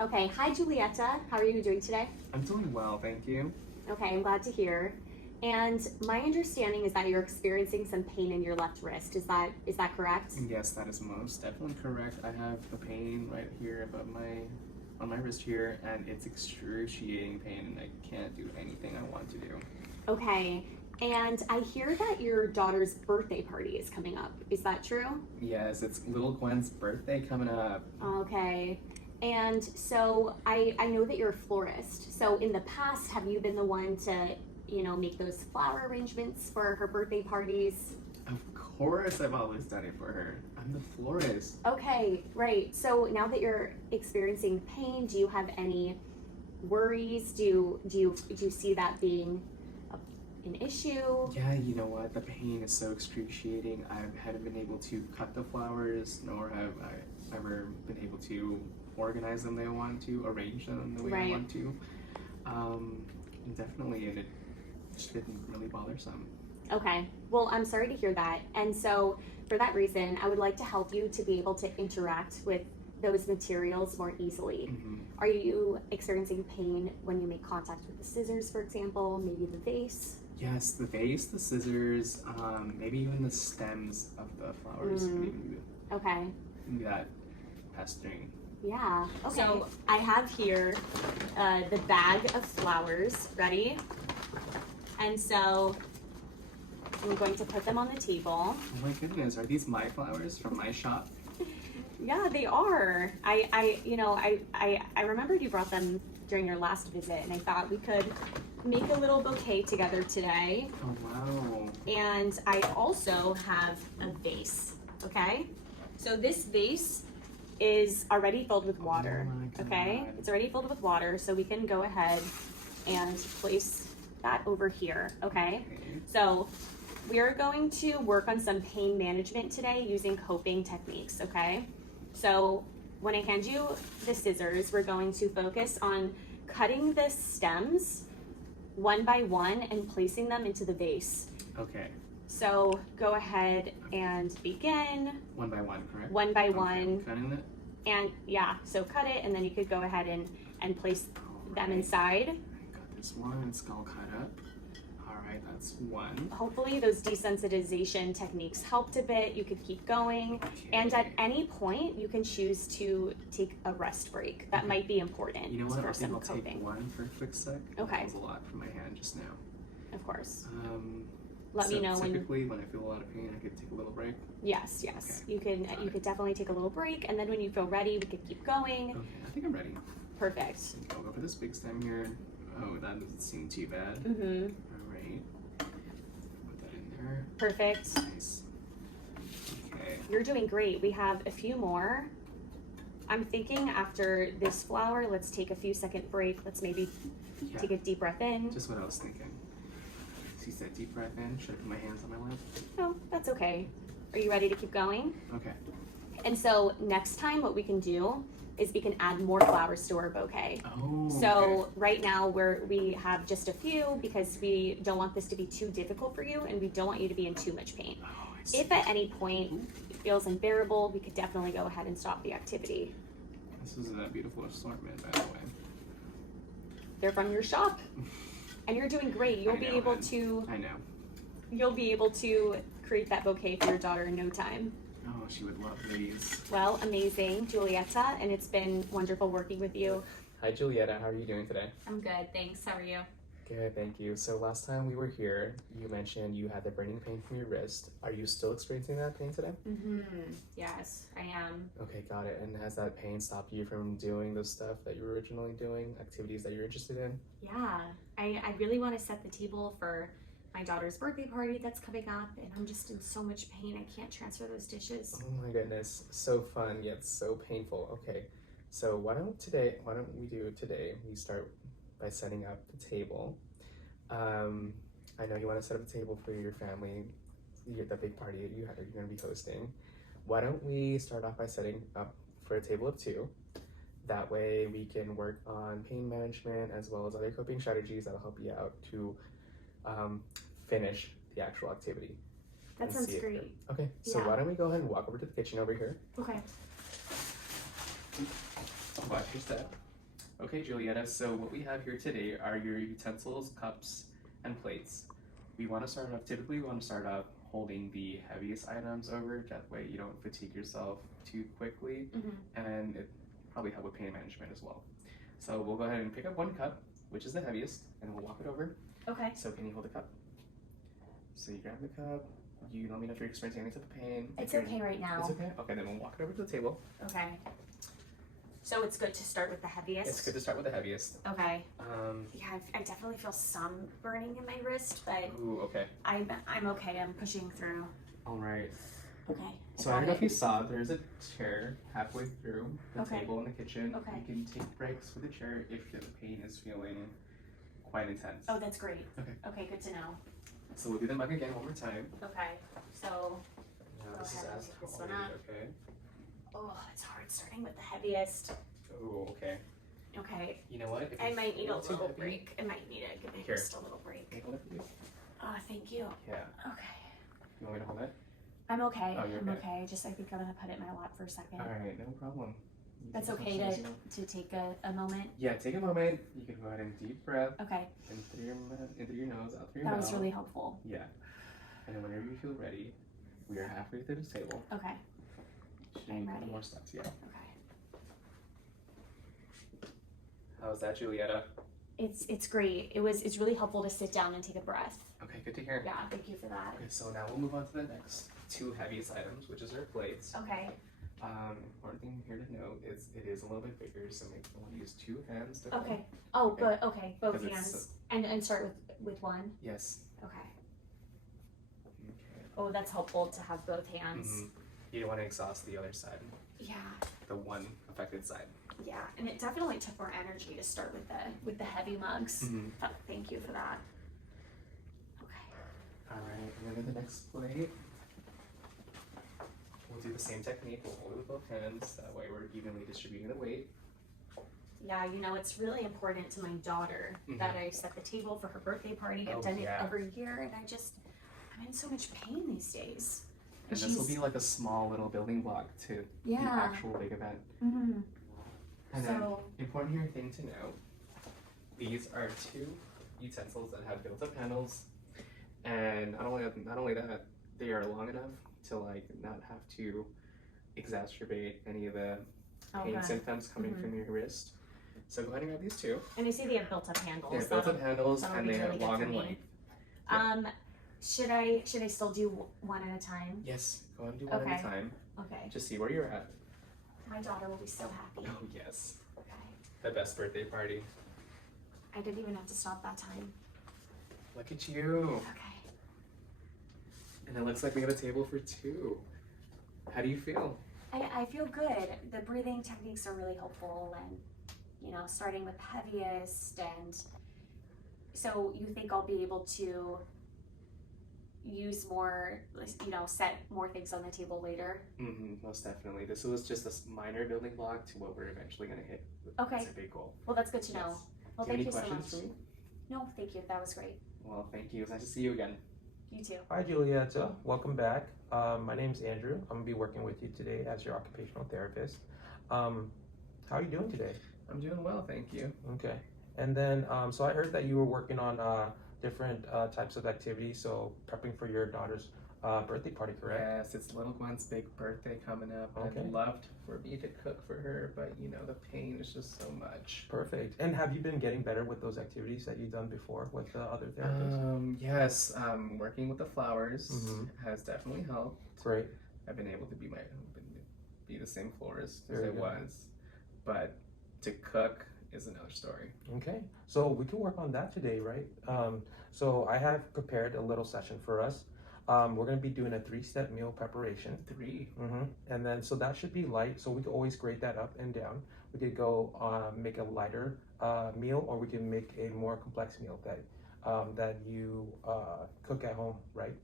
Okay, hi Julieta. How are you doing today? I'm doing well, thank you. Okay, I'm glad to hear. And my understanding is that you're experiencing some pain in your left wrist. Is that correct? Yes, that is most definitely correct. I have a pain right here above on my wrist here, and it's excruciating pain, and I can't do anything I want to do. Okay. And I hear that your daughter's birthday party is coming up. Is that true? Yes, it's little Gwen's birthday coming up. Okay. And so I know that you're a florist. So in the past, have you been the one to, make those flower arrangements for her birthday parties? Of course, I've always done it for her. I'm the florist. Okay, right. So now that you're experiencing pain, do you have any worries? Do you see that being an issue? Yeah, you know what? The pain is so excruciating. I haven't been able to cut the flowers, nor have I ever been able to organize them the way I want to, arrange them the way I want to. Definitely, and it's been really bothersome. Okay. Well, I'm sorry to hear that. And so for that reason, I would like to help you to be able to interact with those materials more easily. Mm-hmm. Are you experiencing pain when you make contact with the scissors, for example, maybe the vase? Yes, the vase, the scissors, maybe even the stems of the flowers. Okay. Maybe that pestering. Yeah. Okay. So I have here the bag of flowers ready. And so I'm going to put them on the table. Oh my goodness, are these my flowers from my shop? Yeah, they are. I remembered you brought them during your last visit, and I thought we could make a little bouquet together today. Oh wow. And I also have a vase, okay? So this vase is already filled with water, okay? It's already filled with water, so we can go ahead and place that over here, okay? So we are going to work on some pain management today using coping techniques, okay? So when I hand you the scissors, we're going to focus on cutting the stems one by one and placing them into the vase. Okay. So go ahead and begin. One by one, correct? One by one. Cutting it? And yeah, so cut it, and then you could go ahead and place them inside. I got this one, it's all cut up. All right, that's one. Hopefully those desensitization techniques helped a bit. You could keep going. Okay. And at any point, you can choose to take a rest break. That might be important. You know what, for I think some I'll coping. take one for a quick sec. Okay. That was a lot for my hand just now. Of course. Let me know when. Typically, when I feel a lot of pain, I could take a little break. Yes. Okay. You could definitely take a little break, and then when you feel ready, we could keep going. Okay, I think I'm ready. Perfect. I'll go for this big stem here. Oh, that doesn't seem too bad. Mm-hmm. All right. Put that in there. Perfect. Nice. Okay. You're doing great. We have a few more. I'm thinking after this flower, let's take a few second break. Let's maybe take a deep breath in. Just what I was thinking. She said deep breath in. Should I put my hands on my lap? No, that's okay. Are you ready to keep going? Okay. And so next time what we can do is we can add more flowers to our bouquet. Oh, so right now we have just a few because we don't want this to be too difficult for you, and we don't want you to be in too much pain. Oh, I see. If at any point it feels unbearable, we could definitely go ahead and stop the activity. This is a beautiful assortment, by the way. They're from your shop. And you're doing great. You'll be able to create that bouquet for your daughter in no time. Oh, she would love these. Well, amazing, Julieta, and it's been wonderful working with you. Hi, Julieta. How are you doing today? I'm good, thanks. How are you? Good, thank you. So last time we were here, you mentioned you had the burning pain from your wrist. Are you still experiencing that pain today? Yes, I am. Okay, got it. And has that pain stopped you from doing the stuff that you were originally doing, activities that you're interested in? Yeah, I really want to set the table for my daughter's birthday party that's coming up, and I'm just in so much pain. I can't transfer those dishes. Oh my goodness, so fun yet so painful. Okay, so why don't we do today? We start by setting up the table. I know you want to set up a table for your family, the big party you're going to be hosting. Why don't we start off by setting up for a table of two? That way we can work on pain management as well as other coping strategies that'll help you out to finish the actual activity. That sounds great. Okay, so Yeah. why don't we go ahead and walk over to the kitchen over here. Okay. Watch your step. Okay, Julietta, so what we have here today are your utensils, cups, and plates. Typically we want to start off holding the heaviest items over, that way you don't fatigue yourself too quickly, and it probably help with pain management as well. So we'll go ahead and pick up one cup, which is the heaviest, and we'll walk it over. Okay. So can you hold the cup? So you grab the cup, you let me know if you're experiencing any type of pain. It's okay right now. It's okay? Okay, then we'll walk it over to the table. Okay. So it's good to start with the heaviest? It's good to start with the heaviest. Okay. Yeah, I definitely feel some burning in my wrist, but Ooh, okay. I'm okay. I'm pushing through. All right. Okay. So I don't know if you saw, there's a chair halfway through the Okay. table in the kitchen. Okay. You can take breaks with the chair if the pain is feeling quite intense. Oh, that's great. Okay. Okay, good to know. So we'll do the mug again one more time. Okay. So, Now Go this is ahead and as pick this tall, one up. okay? oh, it's hard starting with the heaviest. Oh, okay. Okay. You know what? If I you might need a feel too little heavy- break. I might need to give my Here. wrist a little break. Can I hold it for you? Oh, thank you. Yeah. Okay. You want me to hold it? I'm okay. Oh, you're I'm okay. okay. Just I think I'm gonna put it in my lap for a second. All right, no problem. You That's can okay touch this, to take a moment. Yeah, take a moment. You can go ahead and deep breath Okay. in through your nose, out through your That mouth. was really helpful. Yeah. And then whenever you feel ready, we are halfway through this table. Okay. Should I'm need ready. more steps, yeah. Okay. How's that, Julietta? It's great. It's really helpful to sit down and take a breath. Okay, good to hear. Yeah, thank you for that. Okay, so now we'll move on to the next two heaviest items, which is our plates. Okay. One thing here to note is it is a little bit bigger, so maybe we'll use two hands to Okay. Oh, Okay. good. Okay, both 'Cause it's- hands. And start with one. Yes. Okay. Okay. Oh, that's helpful to have both hands. You don't want to exhaust the other side, Yeah. the one affected side. Yeah, and it definitely took more energy to start with the heavy mugs. But thank you for that. Okay. All right, and then the next plate, we'll do the same technique. We'll hold it with both hands. That way we're evenly distributing the weight. Yeah, it's really important to my daughter that I set the table for her birthday party. I've Oh, done yeah. it every year, and I'm in so much pain these days. And this will be like a small little building block to the Yeah. actual big event. Mm-hmm. And then, So important here thing to know, these are two utensils that have built-up handles, and not only that, they are long enough to like not have to exacerbate any of the pain good. symptoms coming from your wrist. So go ahead and grab these two. And I see they have built-up handles. They have built-up handles that'll and be they really have good long for and me. light. Should I still do one at a time? Yes, go ahead and do one at Okay. a time. Okay. Just see where you're at. My daughter will be so happy. Oh yes, Okay. the best birthday party. I didn't even have to stop that time. Look at you. Okay. And it looks like we have a table for two. How do you feel? I feel good. The breathing techniques are really helpful, and starting with the heaviest, and so you think I'll be able to use more, set more things on the table later? Most definitely. This was just a minor building block to what we're eventually going to hit. Okay. It's a big goal. Well, that's good to know. Yes. Well, Do you thank have you any so much. questions for me? No, thank you. That was great. Well, thank you. It's nice to see you again. You too. Hi, Julietta. Welcome back. My name's Andrew. I'm going to be working with you today as your occupational therapist. How are you doing today? I'm doing well, thank you. Okay. And then, so I heard that you were working on different types of activities, so prepping for your daughter's birthday party, correct? Yes, it's little Gwen's big birthday coming up. Okay. I'd loved for me to cook for her, but the pain is just so much. Perfect. And have you been getting better with those activities that you've done before with the other therapists? Yes, working with the flowers has definitely helped. Great. I've been able to be the same florist as Very I good. was, but to cook is another story. Okay, so we can work on that today, right? So I have prepared a little session for us. We're going to be doing a 3-step meal preparation. 3. And then, so that should be light. So we can always grade that up and down. We could go make a lighter meal, or we can make a more complex meal that you cook at home, right?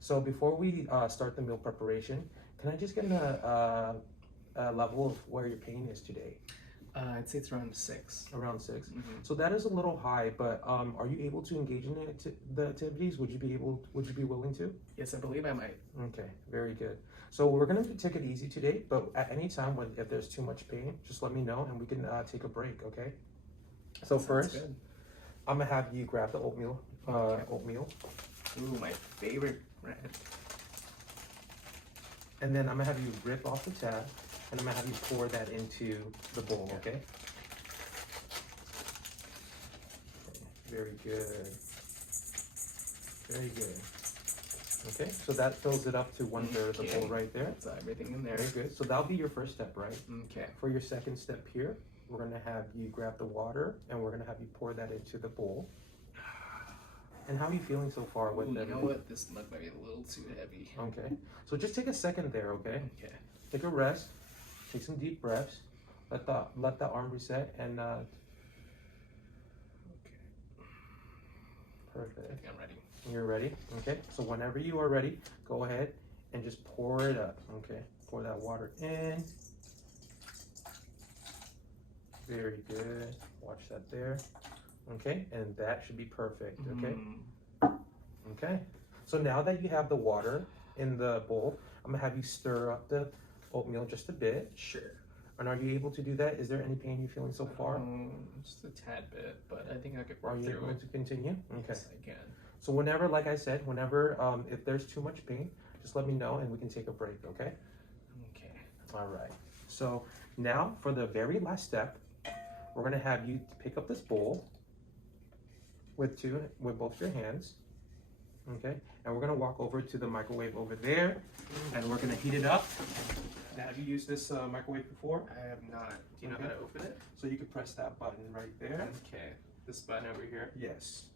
So before we start the meal preparation, can I just get a level of where your pain is today? I'd say it's around 6. Around 6. Mhm. So that is a little high, but are you able to engage in the activities? Would you be willing to? Yes, I believe I might. Okay, very good. So we're gonna take it easy today, but at any time if there's too much pain, just let me know and we can take a break, okay? So Sounds first, good. I'm gonna have you grab the oatmeal. Okay. Oatmeal, Ooh, my favorite brand. and then I'm gonna have you rip off the tab, and I'm gonna have you pour that into the bowl, okay? Very good. Very good. Okay, so that fills it up to 1/3 of the bowl right there. That's everything in there. Very good. So that'll be your first step, right? Okay. For your second step here, we're gonna have you grab the water and we're gonna have you pour that into the bowl. And how are you feeling so far with Ooh, that? you know what? This mug might be a little too heavy. Okay. So just take a second there, okay? Okay. Take a rest. Take some deep breaths. Let the arm reset and Okay. I perfect. think I'm ready. You're ready? Okay. So whenever you are ready, go ahead and just pour it up. Okay. Pour that water in. Very good. Watch that there. Okay. And that should be perfect. Okay. Okay. So now that you have the water in the bowl, I'm gonna have you stir up the oatmeal just a bit. Sure. And are you able to do that? Is there any pain you're feeling so far? Just a tad bit, but I think I could Are work you through able it. to continue? Okay. Yes, I can. So whenever, like I said, whenever if there's too much pain, just let me know and we can take a break, okay? Okay. All right. So now for the very last step, we're gonna have you pick up this bowl with both your hands, okay? And we're gonna walk over to the microwave over there, and we're gonna heat it up. Now, have you used this microwave before? I have not. Do you know Okay. how to open it? So you can press that button right there. Okay. This button over here. Yes.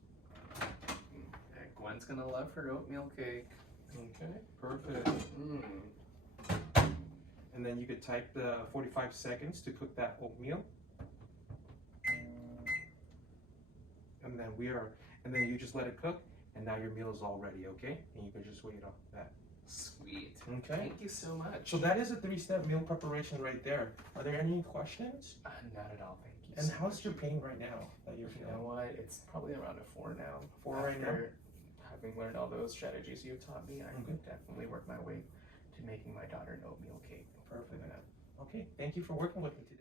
Okay, Gwen's gonna love her oatmeal cake. Okay, perfect. Mmm. And then you could type the 45 seconds to cook that oatmeal. And then you just let it cook, and now your meal is all ready, okay? And you can just wait on that. Sweet. Okay. Thank you so much. So that is a 3-step meal preparation right there. Are there any questions? Not at all. Thank you. And so how's much. your pain right now that you're You know feeling? what? It's probably around a 4 now. 4 right now? After having learned all those strategies you taught me, I Okay. can definitely work my way to making my daughter an oatmeal cake. Perfect. Okay, thank you for working with me today.